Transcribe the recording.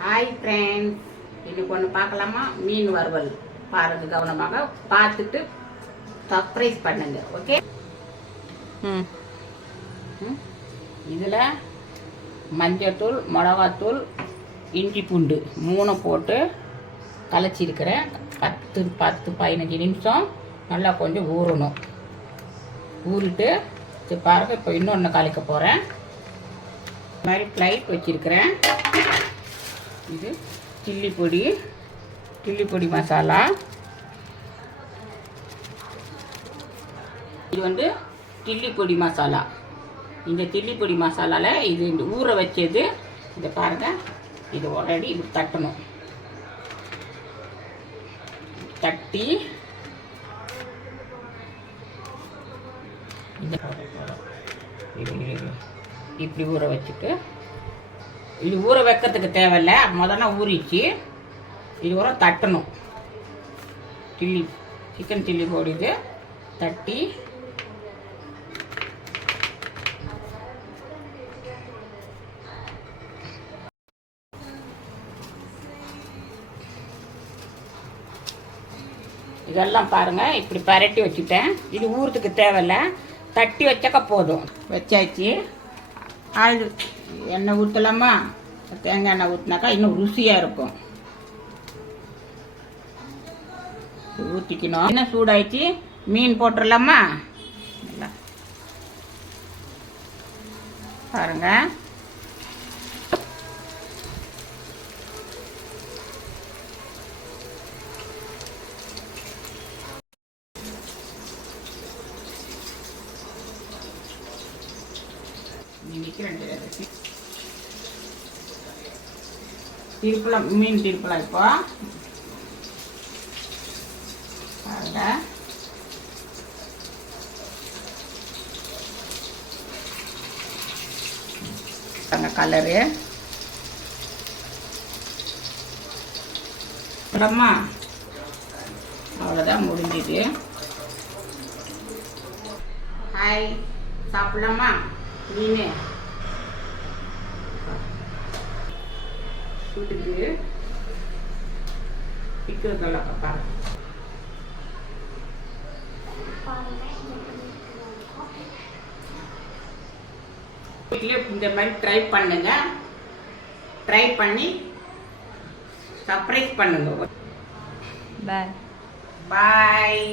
Hi friends, இன்னைக்கு ஒன்று பார்க்கலாமா? மீன் வறுவல் பாருங்க, கவனமாக பார்த்துட்டு சர்ப்ரைஸ் பண்ணுங்க. ஓகே. இதில் மஞ்சத்தூள், மிளகாத்தூள், இஞ்சி பூண்டு 3 போட்டு கலைச்சிருக்கிறேன். 10-15 நிமிஷம் நல்லா கொஞ்சம் ஊறணும். ஊறிட்டு பாருங்க, இப்போ இன்னொன்று கலைக்க போகிறேன். இந்த மாதிரி ஃப்ளைட் வச்சுருக்கிறேன். இது சில்லி பொடி மசாலா. இது வந்து சில்லி பொடி மசாலா. இந்த சில்லி பொடி மசாலாவில் இது ஊற வச்சது. இதை பாருங்கள், இது ஆல்ரெடி இப்படி தட்டணும். தட்டி இந்த இப்படி ஊற வச்சுட்டு, இது ஊற வைக்கிறதுக்கு தேவையில்ல, முதல்ல ஊறிச்சு. இது ஊற தட்டணும். சிக்கன் சில்லி பொடி இது தட்டி இதெல்லாம் பாருங்கள், இப்படி பரட்டி வச்சுட்டேன். இது ஊறத்துக்கு தேவையில்ல, தட்டி வச்சாக்கா போதும். வச்சாச்சு. ஆயில் எண்ணெய் ஊற்றலாமா? தேங்காய் எண்ணெய் ஊற்றினாக்கா இன்னும் ருசியாக இருக்கும். ஊற்றிக்கணும். என்ன சூடாயிடுச்சு, மீன் போட்டுடலாமா? நல்லா பாருங்க. திருப்பலாம், மீன் திருப்பலாம். இப்போ பாருங்க கலரு. அவ்வளோதான், முடிஞ்சுது. ஹாய், சாப்பிடலாமா? மீன் வீட்டுக்கு பிக்கிறதெல்லாம் பாருங்க. வீட்டிலே இந்த மாதிரி ட்ரை பண்ணுங்க. ட்ரை பண்ணி சர்ப்ரைஸ் பண்ணுங்க. பாய் பாய்.